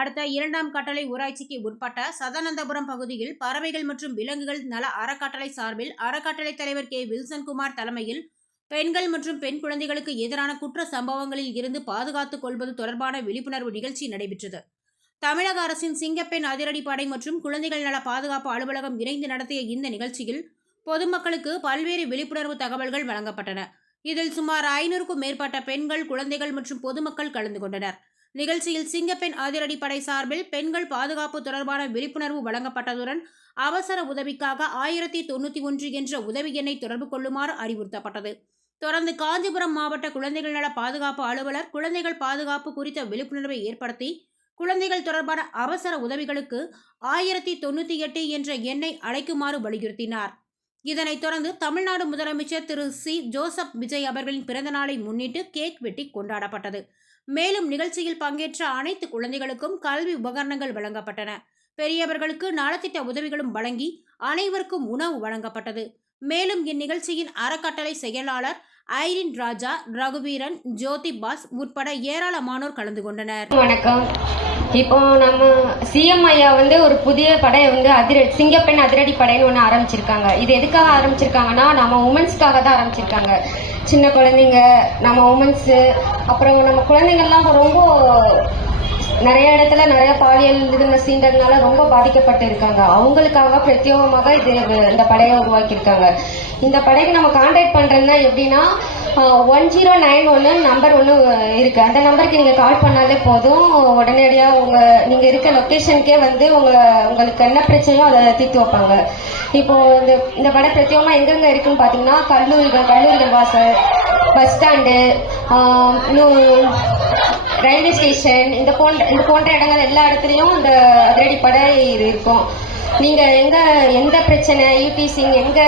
அடுத்த 2ஆம் கட்டளை ஊராட்சிக்கு உட்பட்ட சதானந்தபுரம் பகுதியில் பறவைகள் மற்றும் விலங்குகள் நல அறக்கட்டளை சார்பில் அறக்கட்டளை தலைவர் கே வில்சன்குமார் தலைமையில் பெண்கள் மற்றும் பெண் குழந்தைகளுக்கு எதிரான குற்ற சம்பவங்களில் இருந்து பாதுகாத்துக் கொள்வது தொடர்பான விழிப்புணர்வு நிகழ்ச்சி நடைபெற்றது. தமிழக அரசின் சிங்கப்பெண் அதிரடிப்படை மற்றும் குழந்தைகள் நல பாதுகாப்பு அலுவலகம் இணைந்து நடத்திய இந்த நிகழ்ச்சியில் பொதுமக்களுக்கு பல்வேறு விழிப்புணர்வு தகவல்கள் வழங்கப்பட்டன. இதில் சுமார் 500க்கும் மேற்பட்ட பெண்கள், குழந்தைகள் மற்றும் பொதுமக்கள் கலந்து கொண்டனர். நிகழ்ச்சியில் சிங்கப்பெண் அதிரடிப்படை சார்பில் பெண்கள் பாதுகாப்பு தொடர்பான விழிப்புணர்வு வழங்கப்பட்டதுடன் அவசர உதவிக்காக 1091 என்ற உதவி எண்ணை தொடர்பு கொள்ளுமாறு அறிவுறுத்தப்பட்டது. தொடர்ந்து காஞ்சிபுரம் மாவட்ட குழந்தைகள் நல பாதுகாப்பு அலுவலர் குழந்தைகள் பாதுகாப்பு குறித்த விழிப்புணர்வை ஏற்படுத்தி குழந்தைகள் தொடர்பான அவசர உதவிகளுக்கு 1098 என்ற எண்ணை அழைக்குமாறு வலியுறுத்தினார். இதனைத் தொடர்ந்து தமிழ்நாடு முதலமைச்சர் திரு சி. ஜோசப் விஜய் அவர்களின் பிறந்த நாளை முன்னிட்டு கேக் வெட்டி கொண்டாடப்பட்டது. மேலும் நிகழ்ச்சியில் பங்கேற்ற அனைத்து குழந்தைகளுக்கும் கல்வி உபகரணங்கள் வழங்கப்பட்டன. பெரியவர்களுக்கு நலத்திட்ட உதவிகளும் வழங்கி அனைவருக்கும் உணவு வழங்கப்பட்டது. மேலும் இந்நிகழ்ச்சியின் அறக்கட்டளை செயலாளர் ஐரின் ராஜா, ரகுவீரன், ஜோதி பாஸ் உட்பட ஏராளமானோர் கலந்து கொண்டனர். வணக்கம். இப்போ நம்ம சிஎம் ஐயா ஒரு புதிய படை சிங்கப்பெண் அதிரடி படைன்னு ஒன்று ஆரம்பிச்சிருக்காங்க. இது எதுக்காக ஆரம்பிச்சிருக்காங்கன்னா நம்ம உமன்ஸ்க்காக தான் ஆரம்பிச்சிருக்காங்க. சின்ன குழந்தைங்க, நம்ம உமன்ஸு, அப்புறம் நம்ம குழந்தைங்கள்லாம் ரொம்ப நிறைய இடத்துல நிறைய பாலியல் சீண்டதுனால ரொம்ப பாதிக்கப்பட்டு இருக்காங்க. அவங்களுக்காக பிரத்யேகமாக இந்த படையை உருவாக்கியிருக்காங்க. இந்த படைக்கு நம்ம கான்டாக்ட் பண்றதுன்னா எப்படின்னா 1091 நம்பர் ஒன்று இருக்கு. அந்த நம்பருக்கு நீங்க கால் பண்ணாலே போதும். உடனடியாக நீங்க இருக்க லொக்கேஷனுக்கே உங்களுக்கு என்ன பிரச்சனையோ அதை தீர்த்து வைப்பாங்க. இப்போ இந்த படை பிரத்யேகமா எங்கெங்க இருக்குன்னு பாத்தீங்கன்னா கல்லூரிகள் வாசல், பஸ் ஸ்டாண்டு, ரயில்வே ஸ்டேஷன், இந்த போன்ற இடங்கள் எல்லா இடத்துலயும் இந்த அதிரடி படை இருக்கும். நீங்க எந்த பிரச்சனை, யூடிசிங், எங்க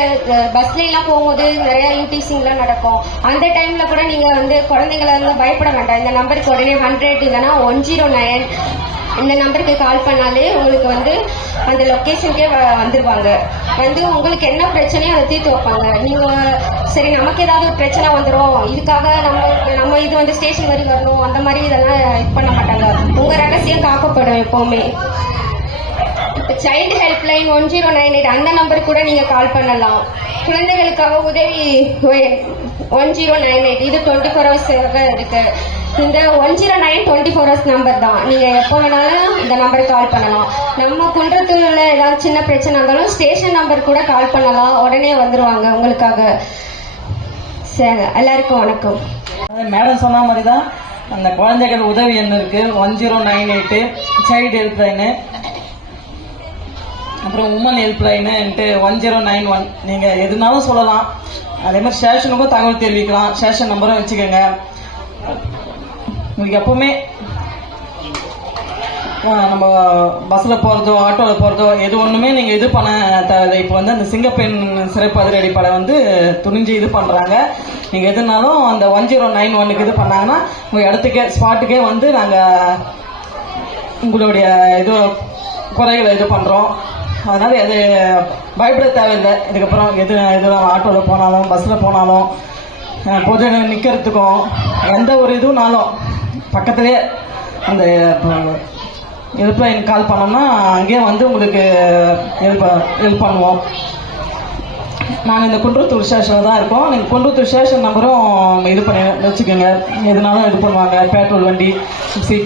பஸ்ல எல்லாம் போகும்போது நிறைய யூடிசிங்லாம் நடக்கும். அந்த டைம்ல கூட நீங்க குழந்தைங்களை பயப்பட வேண்டாம். இந்த நம்பருக்கு உடனே 100 இல்லைன்னா 109 இந்த நம்பருக்கு கால் பண்ணாலே உங்களுக்கு அந்த லொக்கேஷனுக்கே வந்துருவாங்க. உங்களுக்கு என்ன பிரச்சனையோ அதை தீர்த்து வைப்பாங்க. நீங்க சரி நமக்கு ஏதாவது ஒரு பிரச்சனை வந்துடும், இதுக்காக நம்ம இது ஸ்டேஷன் வரை வரணும், அந்த மாதிரி இதெல்லாம் இது பண்ண மாட்டாங்க. உங்க ரகசியம் காக்கப்படும் எப்பவுமே. இப்போ சைல்டு ஹெல்ப்லைன் 1098 அந்த நம்பருக்கு கூட நீங்க கால் பண்ணலாம். குழந்தைகளுக்காக உதவி 1098 இது 24 hours இருக்கு. இந்த 109 24 hours நம்பர் தான். நீங்க எப்போ வேணாலும் இந்த நம்பருக்கு கால் பண்ணலாம். நம்ம குன்றத்தூர்ல ஏதாவது சின்ன பிரச்சனை இருந்தாலும் ஸ்டேஷன் நம்பர் கூட கால் பண்ணலாம். உடனே வந்துருவாங்க உங்களுக்காக. எல்லாருக்கும் வணக்கம். மேடம் சொன்ன மாதிரி தான் அந்த குழந்தைகள் உதவி எண் இருக்கு 1098 சைல்டு ஹெல்ப்லைனு, அப்புறம் உமன் ஹெல்ப்லைனு 1091. நீங்க எதுனாலும் சொல்லலாம். அதே மாதிரி ஸ்டேஷனுக்கும் தகவல் தெரிவிக்கலாம். ஸ்டேஷன் நம்பரும் வச்சுக்கோங்க. உங்களுக்கு எப்பவுமே நம்ம பஸ்ல போறதோ ஆட்டோல போறதோ எது ஒண்ணுமே நீங்க இது பண்ண தேவை. இப்போ அந்த சிங்கப்பெண் சிறப்பு அதிரடிப்படை துணிஞ்சு இது பண்றாங்க. நீங்க எதுனாலும் அந்த 1091க்கு இது பண்ணாங்கன்னா உங்க இடத்துக்கே ஸ்பாட்டுக்கே நாங்க உங்களுடைய இது குறைகளை இது பண்றோம். அதனால எது பயப்பட தேவையில்லை. இதுக்கப்புறம் எதுவும் ஆட்டோல போனாலும் பஸ்ல போனாலும் பொது நிக்கிறதுக்கும் எந்த ஒரு இதுனாலும் பக்கத்திலே அந்த ஹெல்ப்லைன் கால் பண்ணோம்னா அங்கேயே உங்களுக்கு ஹெல்ப் பண்ணுவோம். நாங்கள் இந்த குன்றத்தூர் ஸ்டேஷனில் தான் இருக்கோம். நீங்கள் குன்றத்தூர் ஸ்டேஷன் நம்பரும் இது பண்ணி வச்சுக்கோங்க. எதுனாலும் இது பண்ணுவாங்க. பெட்ரோல் வண்டி,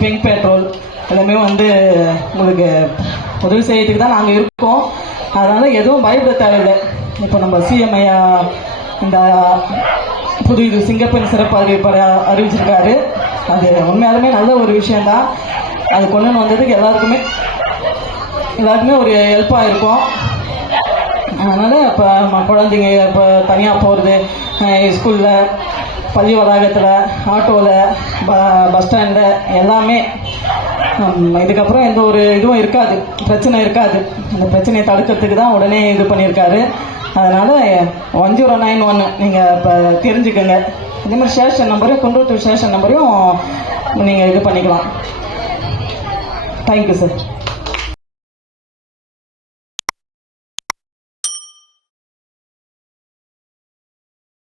பிங்க் பெட்ரோல் எல்லாமே உங்களுக்கு உதவி செய்யறதுக்கு தான் நாங்கள் இருக்கோம். அதனால் எதுவும் பயப்பட தேவையில்லை. இப்போ நம்ம சிஎம் ஐயா இந்த புது சிங்கப்பெண் சிறப்பு அறிவிச்சிருக்காரு. அது உண்மையாலுமே நல்ல ஒரு விஷயம்தான். அது கொண்டு வந்ததுக்கு எல்லாருக்குமே ஒரு ஹெல்ப்பாக இருக்கும். அதனால் இப்போ குழந்தைங்க இப்போ தனியாக போகிறது, ஸ்கூலில், பள்ளி வளாகத்தில், ஆட்டோவில், பஸ் ஸ்டாண்டில் எல்லாமே இதுக்கப்புறம் எந்த ஒரு இதுவும் இருக்காது, பிரச்சனை இருக்காது. அந்த பிரச்சனையை தடுக்கிறதுக்கு தான் உடனே இது பண்ணியிருக்காரு. அதனால் 1091 நீங்கள் இப்போ தெரிஞ்சுக்கோங்க. இதே மாதிரி ஸ்டேஷன் நம்பரும் குன்றத்தூர் ஸ்டேஷன் நம்பரையும் நீங்கள் இது பண்ணிக்கலாம். Thank you sir.